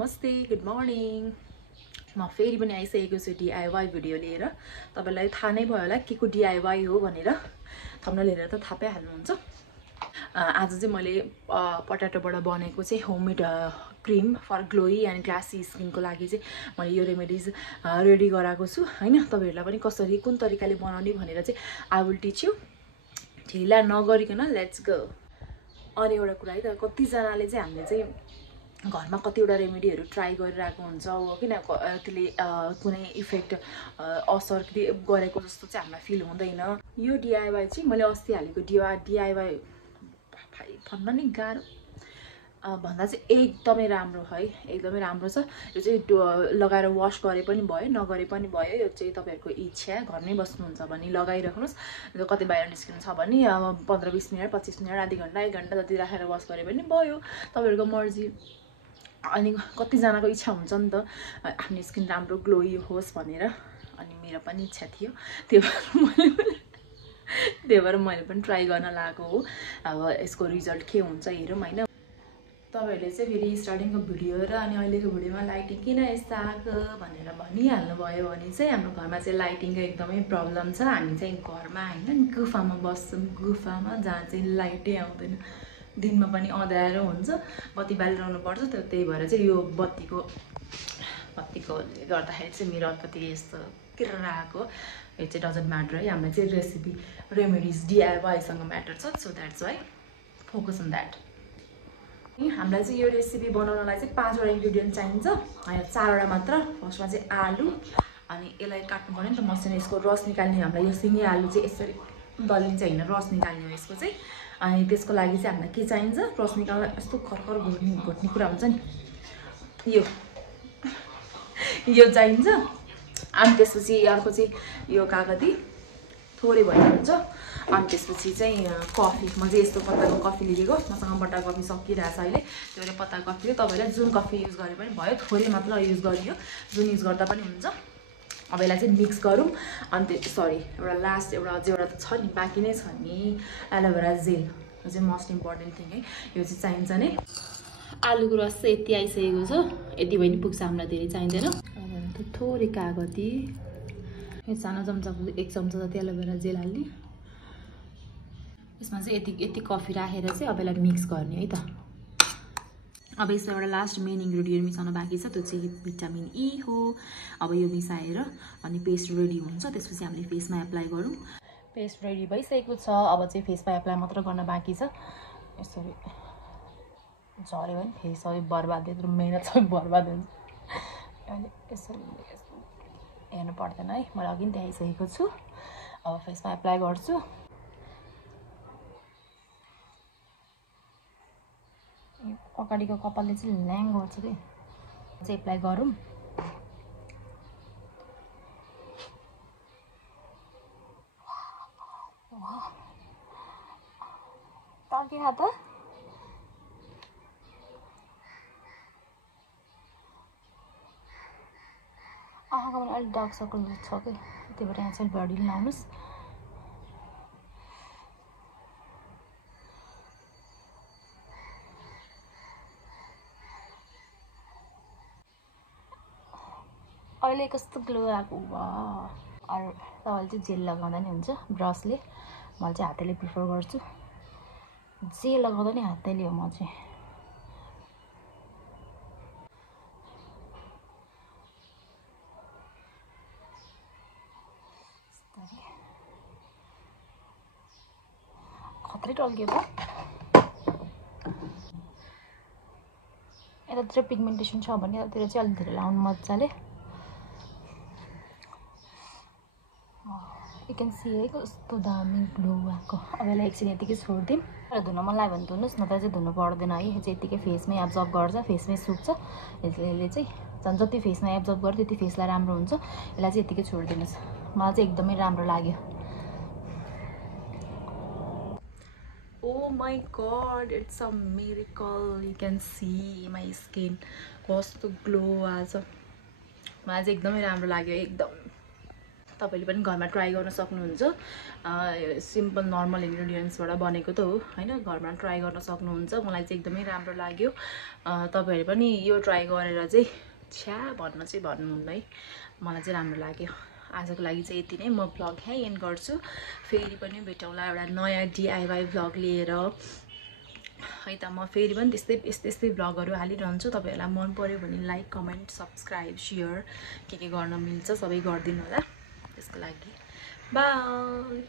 नमस्ते good morning म फेरि पनि आइसकेको छु DIY भिडियो लिएर तपाईलाई थाहा नै भयो होला के को DIY हो भनेर थम्बनेल हेरेर त थाहा पाइहाल्नुहुन्छ आज चाहिँ मैले पटाटोबाट बनेको चाहिँ homemade cream for glowy and glassy स्किनको लागि चाहिँ मैले यो रेमेडीज रेडी गराएको छु हैन तपाईहरुलाई पनि कसरी कुन तरिकाले बनाउने भनेर चाहिँ आई विल टिच यु ढिला नगरिकन लेट्स गो अनि एउटा कुरा है त कति जनाले चाहिँ हामीले चाहिँ घरमा कतिवटा रेमेडीहरु ट्राई गरिरहेको हुन्छ हो किन त्यसले कुनै इफेक्ट असर गरेको जस्तो चाहिँ हामीलाई फिल हुँदैन यो DIY चाहिँ मैले अस्ति हालेको DIY भन्न नि गाह्रो भन्दा चाहिँ एकदमै राम्रो है एकदमै राम्रो छ यो चाहिँ लगाएर वाश गरे पनि भयो नगरे पनि भयो यो चाहिँ तपाईहरुको इच्छा घरमै बस्नुहुन्छ भने लगाइराख्नुस् कतै बाहिर निस्किनु छ भने अब 15-20 मिनेट 25 मिनेट आधी घण्टा 1 घण्टा जति राखेर वाश गरे पनि भयो तपाईहरुको मर्जी अनि कति जनाको इच्छा हुन्छ नि त आफ्नो स्किन राम्रो ग्लोई होस् भनेर अनि मेरो पनि इच्छा थियो त्यही भएर मैले पनि ट्राई गर्न लागेको हो अब यसको रिजल्ट के हुन्छ हेरौँ हैन तपाईहरुले चाहिँ फेरि स्टार्टिङको भिडियो र अनि अहिलेको भिडियोमा लाइटिङ किन यस्तो आको भनेर भनिहाल्नु भयो भने चाहिँ हाम्रो घरमा चाहिँ लाइटिङको एकदमै प्रब्लम छ हामी चाहिँ घरमा हैन गुफामा बस्छौं गुफामा जहाँ चाहिँ लाइटै आउँदैन दिनमा पनि अँध्यारो हुन्छ बत्ती बालिरहनु पर्छ त्यही भएर चाहिँ यो बत्तीकोले गर्दाखेरि चाहिँ मेरो अलिकति यस्तो किराको यो चाहिँ डजन्ट म्याटर है हामीलाई चाहिँ रेसिपी रेमेडीज DIY सँग म्याटर छ so that's why focus on that हामीलाई चाहिँ यो रेसिपी बनाउनलाई चाहिँ 5 वटा इन्ग्रेडिएन्ट चाहिन्छ हैन 4 वटा मात्र फर्स्टमा चाहिँ आलु अनि यसलाई काट्नु पर्यो नि त मसिनो यसको रस निकाल्ने हामीलाई यो सिङ्गे आलु चाहिँ यसरी दलिन्छ हैन रस निकाल्ने हो यसको चाहिँ अनि त्यसको लागि चाहिँ हामीलाई के चाहिन्छ रस निकाल्न यस्तो खरखर घोट्ने कुरा हुन्छ नि यो चाहिन्छ अनि त्यसपछि अर्को चाहिँ यो कागती थोरै भयो हुन्छ अनि त्यसपछि चाहिँ कफी म चाहिँ यस्तो पत्ताको कफी लिएको मसँग बट्टा कफी सकिरहेछ अहिले त्यो भएर पत्ताको कफी तपाईले जुन कफी युज गरे पनि भयो थोरै मात्र युज गरियो जुन युज गर्दा पनि हुन्छ अब यसलाई चाहिँ मिक्स गरौँ अनि सरी एउटा लास्ट एउटा अझै एउटा त छ नि बाँकी नै छ नि एलोभेरा जेल यो चाहिँ मोस्ट इम्पोर्टेन्ट थिङ है यो चाहिँ चाहिन्छ नै आलुको रस चाहिँ यति आइसकेको छ यति भए नि पुग्छ हामीलाई धेरै चाहिँदैन थोरै कागती यो सानो चम्चाको 1 चम्चा जति एलोभेरा जेल हाल्ने यसमा चाहिँ यति कफी राखेर चाहिँ अब यसलाई मिक्स गर्ने है त अब यसमा एउटा लास्ट मेन इन्ग्रेडिएन्ट मिसाउन बाँकी छ त्यो चाहिँ भिटामिन E हो अब यो मिसाएर अनि पेस्ट रेडी हुन्छ त्यसपछि हामीले फेसमा एप्लाई गरौँ पेस्ट रेडी भइसकेको छ अब चाहिँ फेसमा एप्लाई मात्र गर्न बाँकी छ यसरी झर्यो भने फेस सबै बर्बाद हुन्छ मेहनत सबै बर्बाद हुन्छ अनि यसरी हेर्नु पर्दैन है मैले अघि नै देखाइसकेको छु अब फेसमा एप्लाई गर्छु अगाडिको कपालले चाहिँ ल्याङ गर्छ के चाहिँ एप्लाई गरौँ के हात आँखाको पनि अलिक डार्क सर्कल छ कि त्यही भएर यहाँ चाहिँ बडीले लाउनुहोस् अहिले कस्तो ग्लो आएको वाह अरू तपाईँले चाहिँ जेल लगाउँदा नि हुन्छ ब्रसले मैले चाहिँ हातैले प्रिफर गर्छु जेल लगाउँदा नि हातैले हो म चाहिँ खत्रै टल्क्यो त यतातिर पिगमेन्टेसन छ भने यतातिर चाहिँ अलि धेरै लाउनु मजाले यु क्यान सी है कस्तो दामी ग्लो आएको अब यसलाई एकछिन यतिकै छोडिदिउँ र धुन मन लाग्यो भने धुनुहोस् नत्र चाहिँ धुनु पर्दैन है यो चाहिँ यतिकै फेसमै एब्जर्ब गर्छ फेसमै सुक्छ यसले चाहिँ झन् जति फेसमा एब्जर्ब गर्छ त्यति फेसलाई राम्रो हुन्छ यसलाई चाहिँ यतिकै छोडिदिनुहोस् मलाई चाहिँ एकदमै राम्रो लाग्यो Oh my god, it's a miracle. You can see my skin. कस्तो ग्लो आज मलाई चाहिँ एकदमै राम्रो लाग्यो एकदम तपाईले पनि घरमा ट्राई गर्न सक्नुहुन्छ सिम्पल नर्मल इन्ग्रेडियन्ट्सबाट बनेको त हो हैन घरमा ट्राई गर्न सक्नुहुन्छ मलाई चाहिँ एकदमै राम्रो लाग्यो तपाईहरु पनि यो ट्राई गरेर चाहिँ छ्या भन्न चाहिँ भन्नुहुन्न है मलाई चाहिँ राम्रो लाग्यो आजको लागि चाहिँ यति नै म भ्लग यहीँ एन्ड गर्छु फेरि पनि भेटौँला एउटा नयाँ DIY भ्लग लिएर है त म फेरि पनि त्यस्तै भ्लगहरु हालिरहन्छु तपाईहरुलाई मन पर्यो भने लाइक कमेन्ट सब्स्क्राइब शेयर के गर्न मिल्छ सबै गरिदिनु होला त्यसको लागि बाइ